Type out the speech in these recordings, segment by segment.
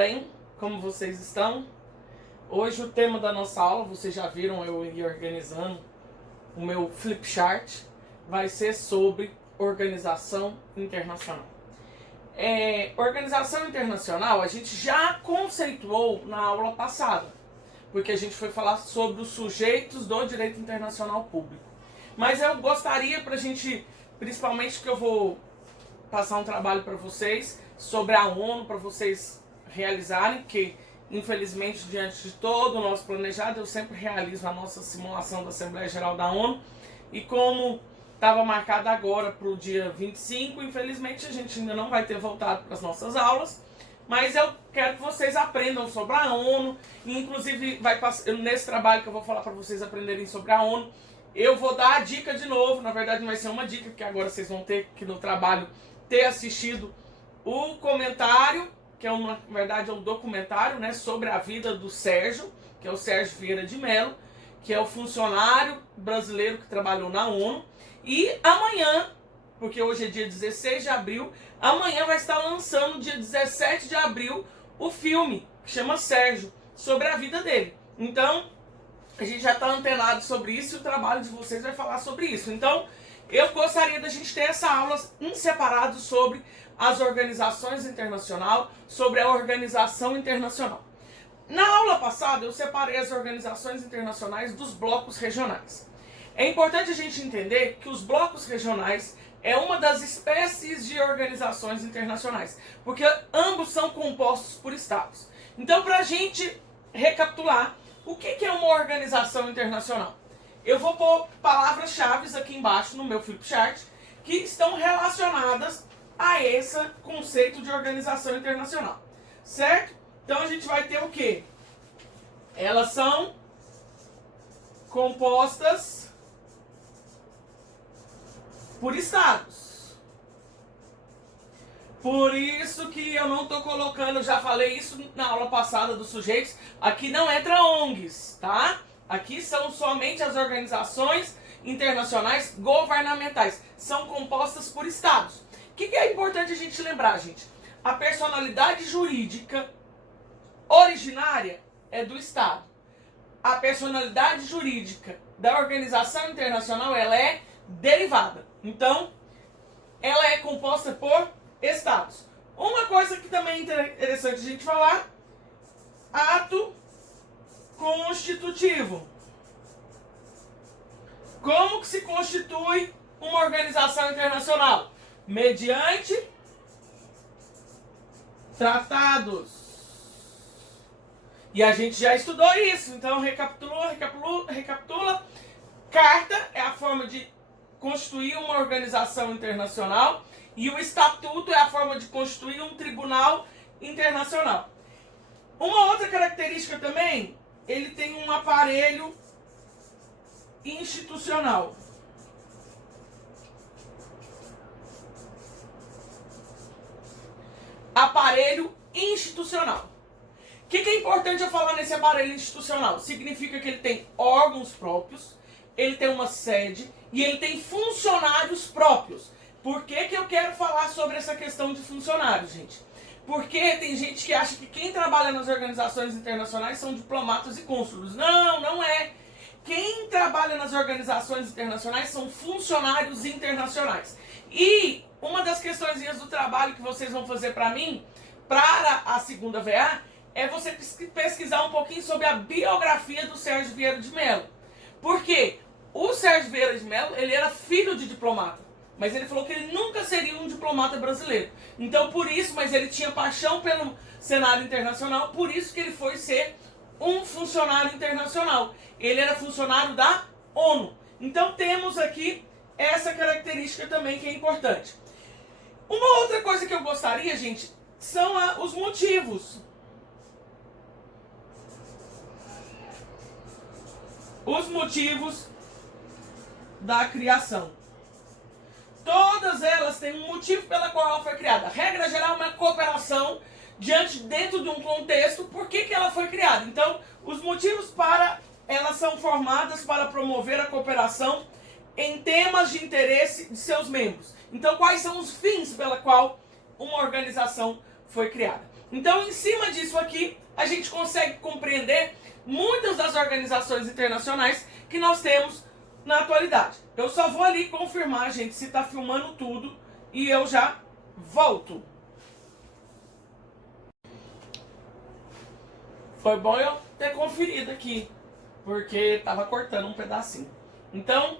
bem? Como vocês estão? Hoje o tema da nossa aula, vocês já viram eu ir organizando o meu flip chart, vai ser sobre organização internacional. Organização internacional a gente já conceituou na aula passada, porque a gente foi falar sobre os sujeitos do direito internacional público. Mas eu gostaria pra gente, principalmente que eu vou passar um trabalho para vocês sobre a ONU, para vocês realizarem, que infelizmente diante de todo o nosso planejado eu sempre realizo a nossa simulação da Assembleia Geral da ONU, e como estava marcada agora para o dia 25, infelizmente a gente ainda não vai ter voltado para as nossas aulas, mas eu quero que vocês aprendam sobre a ONU, e inclusive nesse trabalho que eu vou falar para vocês aprenderem sobre a ONU, eu vou dar a dica de novo. Na verdade não vai ser uma dica, porque agora vocês vão ter que no trabalho ter assistido o comentário, que é na verdade é um documentário, né, sobre a vida do Sérgio, que é o Sérgio Vieira de Mello, que é o funcionário brasileiro que trabalhou na ONU. E amanhã, porque hoje é dia 16 de abril, amanhã vai estar lançando, dia 17 de abril, o filme que chama Sérgio, sobre a vida dele. Então, a gente já está antenado sobre isso e o trabalho de vocês vai falar sobre isso. Então, eu gostaria da gente ter essa aula em separado sobre as organizações internacionais, sobre a organização internacional. Na aula passada, eu separei as organizações internacionais dos blocos regionais. É importante a gente entender que os blocos regionais é uma das espécies de organizações internacionais, porque ambos são compostos por estados. Então, para a gente recapitular, o que é uma organização internacional? Eu vou pôr palavras-chave aqui embaixo no meu flipchart que estão relacionadas a esse conceito de organização internacional, certo? Então a gente vai ter o quê? Elas são compostas por estados. Por isso que eu não estou colocando, eu já falei isso na aula passada dos sujeitos, aqui não entra ONGs, tá? Aqui são somente as organizações internacionais governamentais. São compostas por estados. O que é importante a gente lembrar, gente? A personalidade jurídica originária é do estado. A personalidade jurídica da organização internacional, ela é derivada. Então, ela é composta por estados. Uma coisa que também é interessante a gente falar, ato constitutivo. Como que se constitui uma organização internacional? Mediante tratados. E a gente já estudou isso, então recapitula. Carta é a forma de constituir uma organização internacional e o estatuto é a forma de constituir um tribunal internacional. Uma outra característica também, ele tem um aparelho institucional. Aparelho institucional. O que é importante eu falar nesse aparelho institucional? Significa que ele tem órgãos próprios, ele tem uma sede e ele tem funcionários próprios. Por que eu quero falar sobre essa questão de funcionários, gente? Porque tem gente que acha que quem trabalha nas organizações internacionais são diplomatas e cônsules. Não, não é. Quem trabalha nas organizações internacionais são funcionários internacionais. E uma das questõezinhas do trabalho que vocês vão fazer para mim, para a segunda VA, é você pesquisar um pouquinho sobre a biografia do Sérgio Vieira de Mello. Por quê? O Sérgio Vieira de Mello, ele era filho de diplomata, mas ele falou que ele nunca seria um diplomata brasileiro. Então por isso, mas ele tinha paixão pelo cenário internacional, por isso que ele foi ser um funcionário internacional. Ele era funcionário da ONU. Então temos aqui essa característica também que é importante. Uma outra coisa que eu gostaria, gente, são os motivos. Os motivos da criação. Todas elas têm um motivo pela qual ela foi criada. A regra geral é uma cooperação dentro de um contexto. Por que ela foi criada? Então, os motivos para elas são formadas para promover a cooperação em temas de interesse de seus membros. Então, quais são os fins pela qual uma organização foi criada? Então, em cima disso aqui, a gente consegue compreender muitas das organizações internacionais que nós temos na atualidade. Eu só vou ali confirmar, gente, se está filmando tudo e eu já volto. Foi bom eu ter conferido aqui, porque estava cortando um pedacinho. Então,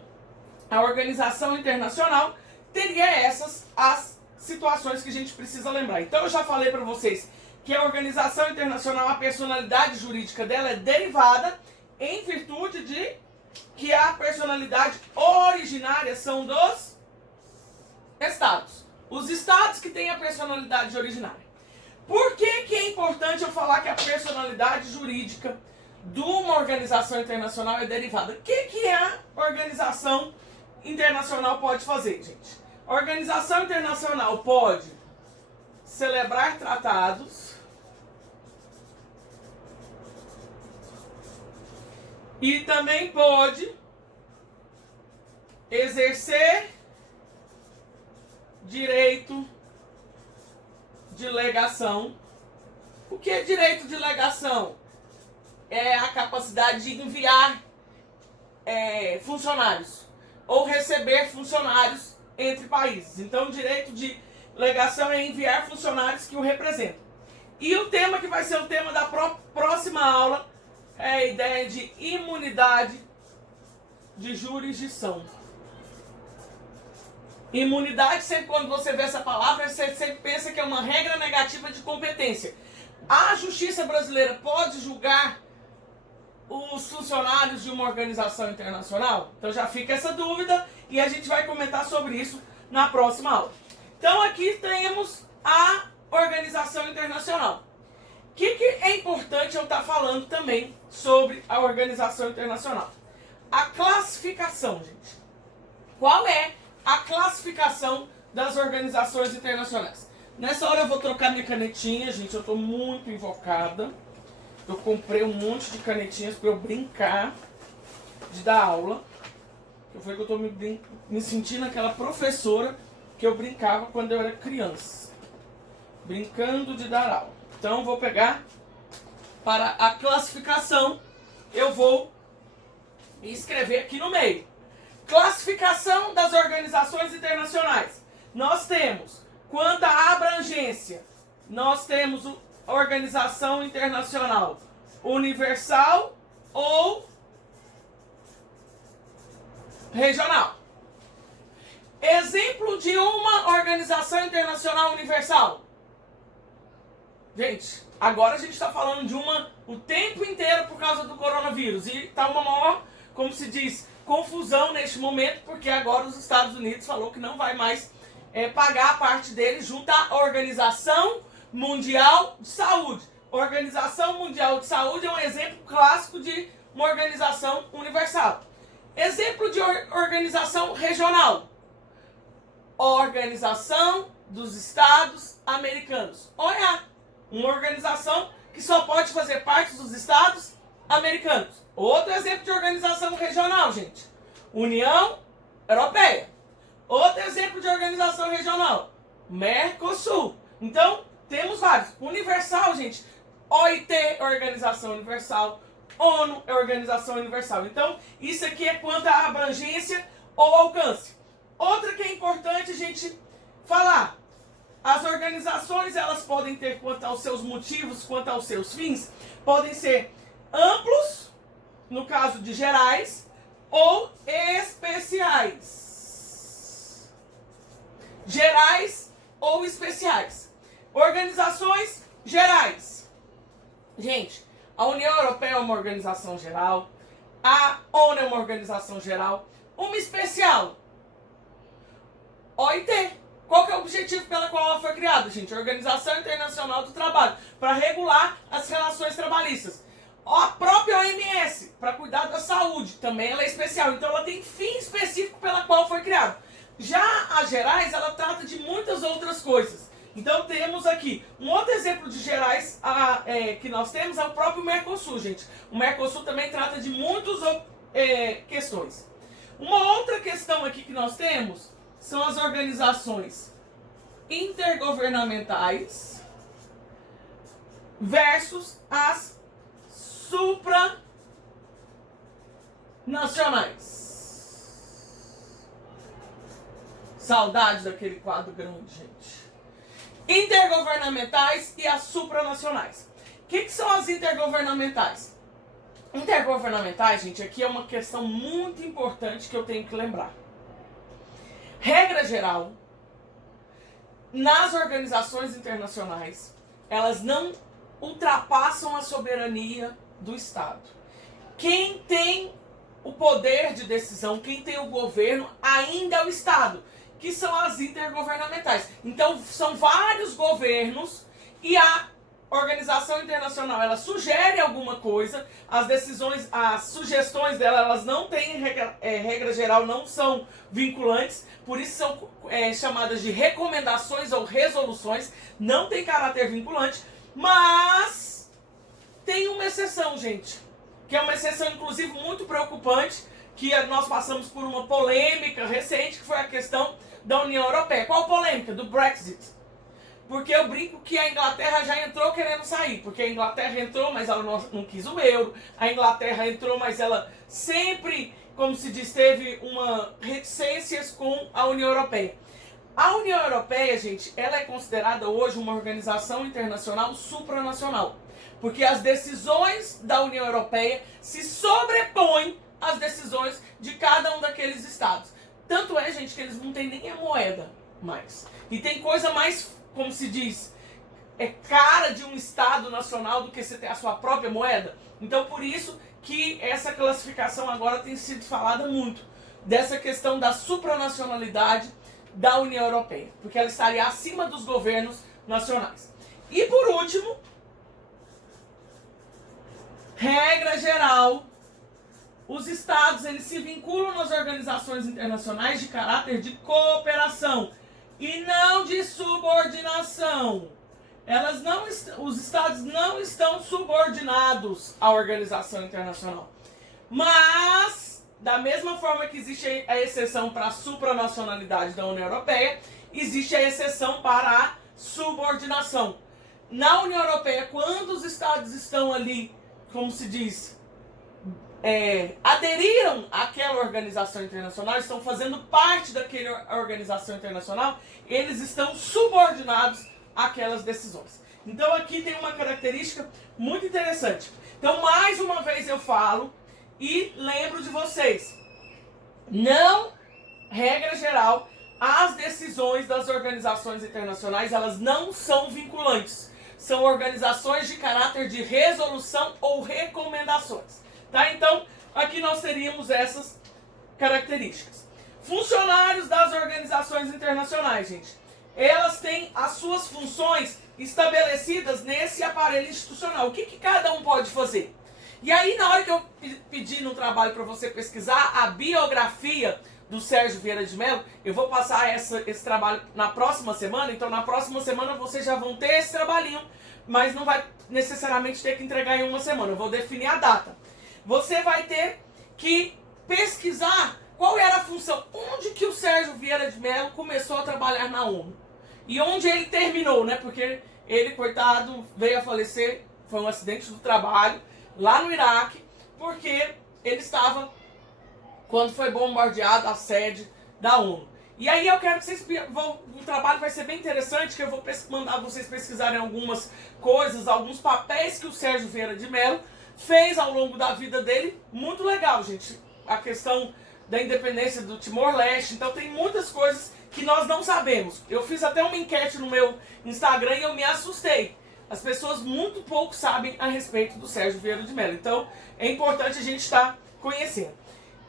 a organização internacional teria essas as situações que a gente precisa lembrar. Então, eu já falei para vocês que a organização internacional, a personalidade jurídica dela é derivada em virtude de que a personalidade originária são dos estados. Os estados que têm a personalidade originária. Por que é importante eu falar que a personalidade jurídica de uma organização internacional é derivada? O que a organização internacional pode fazer, gente? A organização internacional pode celebrar tratados e também pode exercer direito de legação. O que é direito de legação? É a capacidade de enviar funcionários ou receber funcionários entre países. Então, direito de legação é enviar funcionários que o representam. E o tema que vai ser o tema da próxima aula é a ideia de imunidade de jurisdição. Imunidade, sempre quando você vê essa palavra, você sempre pensa que é uma regra negativa de competência. A justiça brasileira pode julgar os funcionários de uma organização internacional? Então já fica essa dúvida e a gente vai comentar sobre isso na próxima aula. Então aqui temos a organização internacional. O que é importante eu estar falando também sobre a organização internacional? A classificação, gente. Qual é a classificação das organizações internacionais? Nessa hora eu vou trocar minha canetinha, gente, eu estou muito invocada. Eu comprei um monte de canetinhas para eu brincar de dar aula. Foi que eu estou me sentindo aquela professora que eu brincava quando eu era criança. Brincando de dar aula. Então eu vou pegar para a classificação, eu vou escrever aqui no meio. Classificação das organizações internacionais. Nós temos, quanto à abrangência, nós temos a Organização Internacional Universal ou regional. Exemplo de uma organização internacional universal. Gente, agora a gente está falando de uma o tempo inteiro por causa do coronavírus. E está uma maior, como se diz, confusão neste momento, porque agora os Estados Unidos falou que não vai mais pagar a parte dele junto à Organização Mundial de Saúde. Organização Mundial de Saúde é um exemplo clássico de uma organização universal. Exemplo de organização regional. Organização dos Estados Americanos. Olha, uma organização que só pode fazer parte dos Estados Americanos. Outro exemplo de organização regional, gente. União Europeia. Outro exemplo de organização regional. Mercosul. Então, temos vários. Universal, gente. OIT é Organização Universal. ONU é Organização Universal. Então, isso aqui é quanto à abrangência ou alcance. Outra que é importante a gente falar. As organizações, elas podem ter, quanto aos seus motivos, quanto aos seus fins, podem ser amplos, no caso de gerais, ou especiais. Gerais ou especiais. Organizações gerais. Gente, a União Europeia é uma organização geral, a ONU é uma organização geral, uma especial, OIT. Qual que é o objetivo pela qual ela foi criada, gente? Organização Internacional do Trabalho, para regular as relações trabalhistas. A própria OMS, para cuidar da saúde, também ela é especial. Então ela tem fim específico pela qual foi criada. Já a gerais, ela trata de muitas outras coisas. Então temos aqui, um outro exemplo de gerais que nós temos é o próprio Mercosul, gente. O Mercosul também trata de muitas questões. Uma outra questão aqui que nós temos são as organizações intergovernamentais versus as supranacionais. Saudade daquele quadro grande, gente. Intergovernamentais e as supranacionais. O que são as intergovernamentais? Intergovernamentais, gente, aqui é uma questão muito importante que eu tenho que lembrar. Regra geral, nas organizações internacionais, elas não ultrapassam a soberania do Estado. Quem tem o poder de decisão, quem tem o governo, ainda é o Estado, que são as intergovernamentais. Então, são vários governos e a organização internacional, ela sugere alguma coisa, as decisões, as sugestões dela, elas não têm regra geral, não são vinculantes, por isso são chamadas de recomendações ou resoluções, não tem caráter vinculante, mas tem uma exceção, gente, que é uma exceção inclusive muito preocupante, que nós passamos por uma polêmica recente, que foi a questão da União Europeia. Qual polêmica? Do Brexit. Porque eu brinco que a Inglaterra já entrou querendo sair, porque a Inglaterra entrou, mas ela não quis o euro, a Inglaterra entrou, mas ela sempre, como se diz, teve uma reticências com a União Europeia. A União Europeia, gente, ela é considerada hoje uma organização internacional supranacional, porque as decisões da União Europeia se sobrepõem às decisões de cada um daqueles estados. Tanto é, gente, que eles não têm nem a moeda mais. E tem coisa mais, como se diz, cara de um Estado nacional do que você ter a sua própria moeda. Então, por isso que essa classificação agora tem sido falada muito, dessa questão da supranacionalidade da União Europeia, porque ela estaria acima dos governos nacionais. E por último, regra geral, os estados eles se vinculam nas organizações internacionais de caráter de cooperação e não de subordinação. Os estados não estão subordinados à organização internacional. Mas, da mesma forma que existe a exceção para a supranacionalidade da União Europeia, existe a exceção para a subordinação. Na União Europeia, quando os estados estão ali, como se diz, aderiram àquela organização internacional, estão fazendo parte daquela organização internacional, eles estão subordinados àquelas decisões. Então aqui tem uma característica muito interessante. Então mais uma vez eu falo e lembro de vocês, não, regra geral, as decisões das organizações internacionais, elas não são vinculantes. São organizações de caráter de resolução ou recomendações. Tá? Então, aqui nós teríamos essas características. Funcionários das organizações internacionais, gente. Elas têm as suas funções estabelecidas nesse aparelho institucional. O que cada um pode fazer? E aí, na hora que eu pedi no trabalho para você pesquisar a biografia do Sérgio Vieira de Mello, eu vou passar esse trabalho na próxima semana. Então, na próxima semana vocês já vão ter esse trabalhinho, mas não vai necessariamente ter que entregar em uma semana. Eu vou definir a data. Você vai ter que pesquisar qual era a função, onde que o Sérgio Vieira de Mello começou a trabalhar na ONU e onde ele terminou, né? Porque ele, coitado, veio a falecer, foi um acidente do trabalho lá no Iraque, porque ele estava, quando foi bombardeada a sede da ONU. E aí eu quero que vocês, o trabalho vai ser bem interessante, que eu vou mandar vocês pesquisarem algumas coisas, alguns papéis que o Sérgio Vieira de Mello fez ao longo da vida dele. Muito legal, gente, a questão da independência do Timor-Leste. Então tem muitas coisas que nós não sabemos. Eu fiz até uma enquete no meu Instagram e eu me assustei. As pessoas muito pouco sabem a respeito do Sérgio Vieira de Mello. Então é importante a gente estar conhecendo.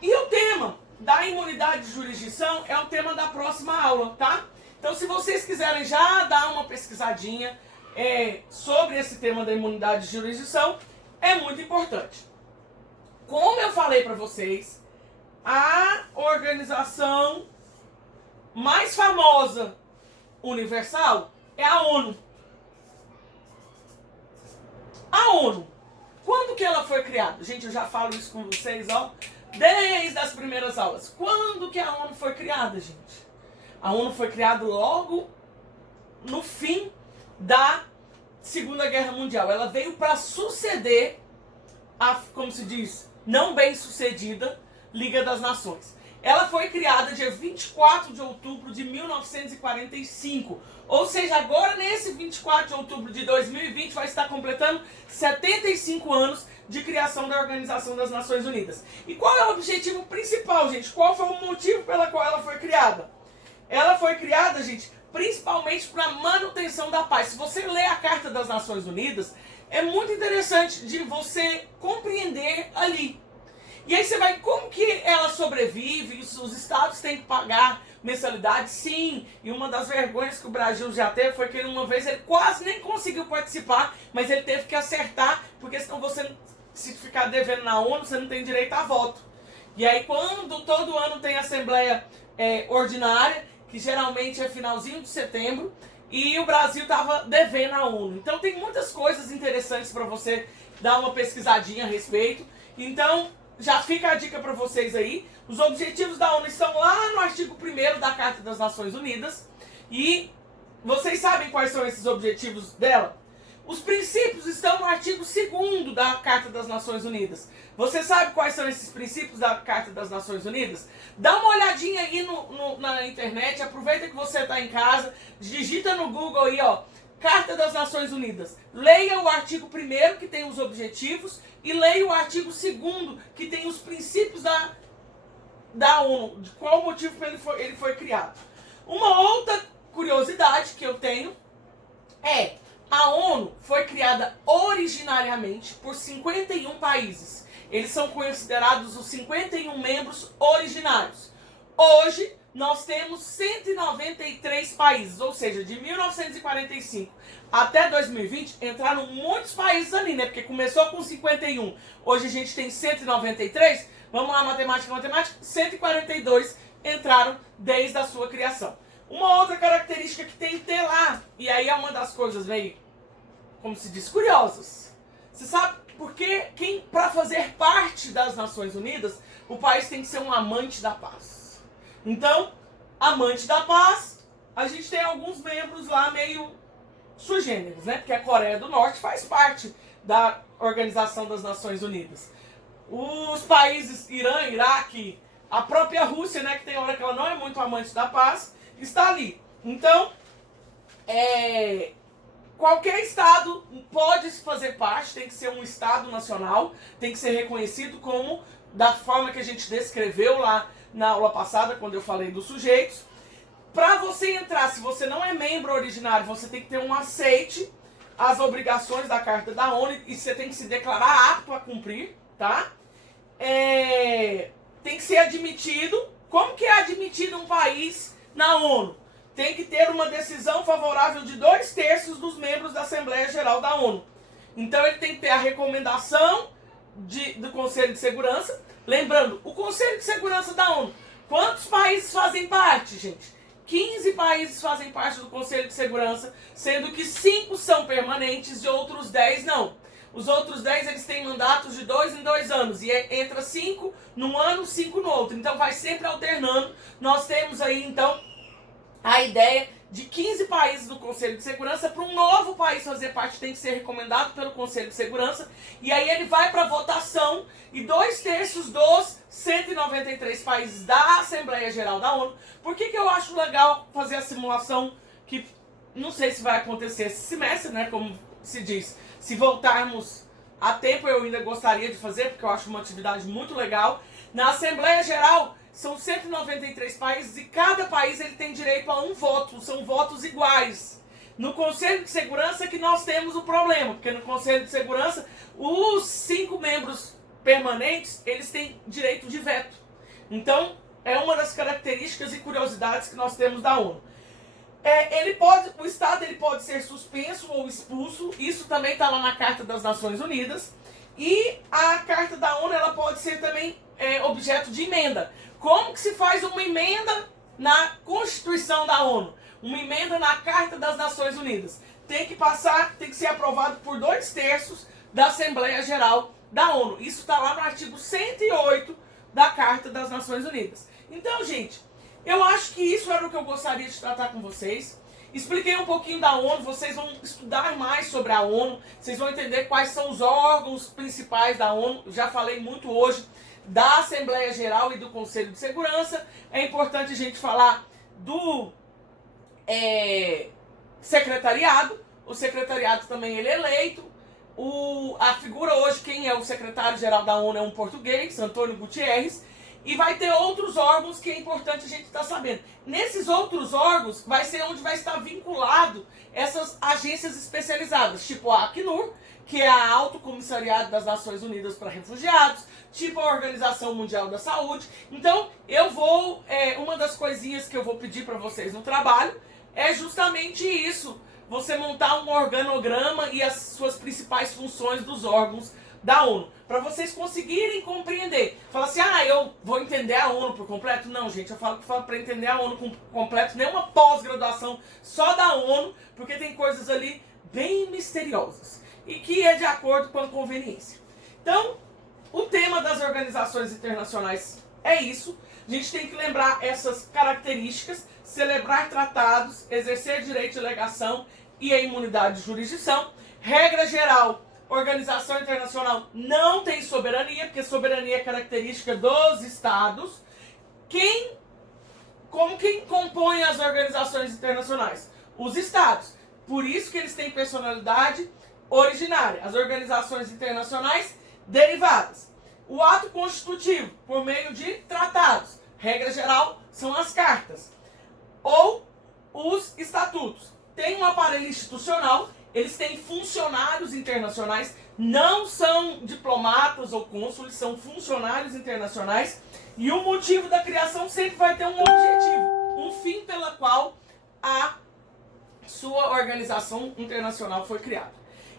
E o tema da imunidade de jurisdição é o tema da próxima aula, tá? Então se vocês quiserem já dar uma pesquisadinha sobre esse tema da imunidade de jurisdição, é muito importante. Como eu falei para vocês, a organização mais famosa universal é a ONU. A ONU, quando que ela foi criada? Gente, eu já falo isso com vocês, ó, desde as primeiras aulas. Quando que a ONU foi criada, gente? A ONU foi criada logo no fim da Segunda Guerra Mundial. Ela veio para suceder a, como se diz, não bem sucedida Liga das Nações. Ela foi criada dia 24 de outubro de 1945. Ou seja, agora nesse 24 de outubro de 2020 vai estar completando 75 anos de criação da Organização das Nações Unidas. E qual é o objetivo principal, gente? Qual foi o motivo pela qual ela foi criada? Ela foi criada, gente, principalmente para a manutenção da paz. Se você lê a Carta das Nações Unidas, é muito interessante de você compreender ali. E aí você vai, como que ela sobrevive? Os estados têm que pagar mensalidade? Sim. E uma das vergonhas que o Brasil já teve foi que uma vez ele quase nem conseguiu participar, mas ele teve que acertar, porque senão você, se ficar devendo na ONU, você não tem direito a voto. E aí quando todo ano tem assembleia ordinária, que geralmente é finalzinho de setembro, e o Brasil estava devendo à ONU. Então tem muitas coisas interessantes para você dar uma pesquisadinha a respeito. Então já fica a dica para vocês aí. Os objetivos da ONU estão lá no artigo 1º da Carta das Nações Unidas. E vocês sabem quais são esses objetivos dela? Os princípios estão no artigo 2º da Carta das Nações Unidas. Você sabe quais são esses princípios da Carta das Nações Unidas? Dá uma olhadinha aí na internet, aproveita que você está em casa, digita no Google aí, ó, Carta das Nações Unidas. Leia o artigo 1º, que tem os objetivos, e leia o artigo 2º, que tem os princípios da ONU, de qual motivo ele foi criado. Uma outra curiosidade que eu tenho é: a ONU foi criada originariamente por 51 países. Eles são considerados os 51 membros originários. Hoje, nós temos 193 países, ou seja, de 1945 até 2020, entraram muitos países ali, né? Porque começou com 51, hoje a gente tem 193, vamos lá, matemática, 142 entraram desde a sua criação. Uma outra característica que tem que ter lá, e aí é uma das coisas meio, como se diz, curiosas. Você sabe por que para fazer parte das Nações Unidas, o país tem que ser um amante da paz? Então, amante da paz, a gente tem alguns membros lá meio sui generis, né? Porque a Coreia do Norte faz parte da Organização das Nações Unidas. Os países Irã, Iraque, a própria Rússia, né, que tem hora que ela não é muito amante da paz, está ali. Então, qualquer estado pode fazer parte, tem que ser um estado nacional, tem que ser reconhecido como da forma que a gente descreveu lá na aula passada, quando eu falei dos sujeitos. Para você entrar, se você não é membro originário, você tem que ter um aceite às obrigações da Carta da ONU e você tem que se declarar apto a cumprir, tá? Tem que ser admitido. Como que é admitido um país na ONU? Tem que ter uma decisão favorável de 2/3 dos membros da Assembleia Geral da ONU. Então ele tem que ter a recomendação do Conselho de Segurança. Lembrando, o Conselho de Segurança da ONU, quantos países fazem parte, gente? 15 países fazem parte do Conselho de Segurança, sendo que 5 são permanentes e outros 10 não. Os outros 10 eles têm mandatos de 2 em 2 anos, e entra 5 num ano, 5 no outro. Então vai sempre alternando. Nós temos aí então a ideia de 15 países do Conselho de Segurança. Para um novo país fazer parte tem que ser recomendado pelo Conselho de Segurança, e aí ele vai para votação, e 2/3 dos 193 países da Assembleia Geral da ONU. Por que eu acho legal fazer a simulação, que não sei se vai acontecer esse semestre, né, como se diz, se voltarmos a tempo eu ainda gostaria de fazer, porque eu acho uma atividade muito legal. Na Assembleia Geral são 193 países e cada país ele tem direito a um voto, são votos iguais. No Conselho de Segurança que nós temos o problema, porque no Conselho de Segurança os 5 membros permanentes, eles têm direito de veto. Então, é uma das características e curiosidades que nós temos da ONU. O Estado ele pode ser suspenso ou expulso, isso também está lá na Carta das Nações Unidas. E a Carta da ONU ela pode ser também objeto de emenda. Como que se faz uma emenda na Constituição da ONU? Uma emenda na Carta das Nações Unidas. Tem que ser aprovado por 2/3 da Assembleia Geral da ONU. Isso está lá no artigo 108 da Carta das Nações Unidas. Então, gente, eu acho que isso era o que eu gostaria de tratar com vocês. Expliquei um pouquinho da ONU, vocês vão estudar mais sobre a ONU, vocês vão entender quais são os órgãos principais da ONU. Já falei muito hoje da Assembleia Geral e do Conselho de Segurança. É importante a gente falar do secretariado. O secretariado também ele é eleito. A figura hoje, quem é o secretário-geral da ONU é um português, Antônio Guterres. E vai ter outros órgãos que é importante a gente estar sabendo. Nesses outros órgãos vai ser onde vai estar vinculado essas agências especializadas, tipo a Acnur, que é a Alto Comissariado das Nações Unidas para Refugiados, tipo a Organização Mundial da Saúde. Então, uma das coisinhas que eu vou pedir para vocês no trabalho é justamente isso, você montar um organograma e as suas principais funções dos órgãos da ONU, para vocês conseguirem compreender. Fala assim, eu vou entender a ONU por completo? Não, gente, eu falo para entender a ONU por completo, nem uma pós-graduação só da ONU, porque tem coisas ali bem misteriosas e que é de acordo com a conveniência. Então, o tema das organizações internacionais é isso. A gente tem que lembrar essas características: celebrar tratados, exercer direito de alegação e a imunidade de jurisdição. Regra geral, organização internacional não tem soberania, porque soberania é característica dos estados. Quem compõe as organizações internacionais? Os estados. Por isso que eles têm personalidade originária. As organizações internacionais derivadas. O ato constitutivo, por meio de tratados. Regra geral, são as cartas. Ou os estatutos. Tem um aparelho institucional. Eles têm funcionários internacionais, não são diplomatas ou cônsules, são funcionários internacionais. E o motivo da criação sempre vai ter um objetivo, um fim pela qual a sua organização internacional foi criada.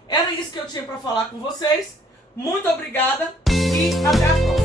Era isso que eu tinha para falar com vocês. Muito obrigada e até a próxima.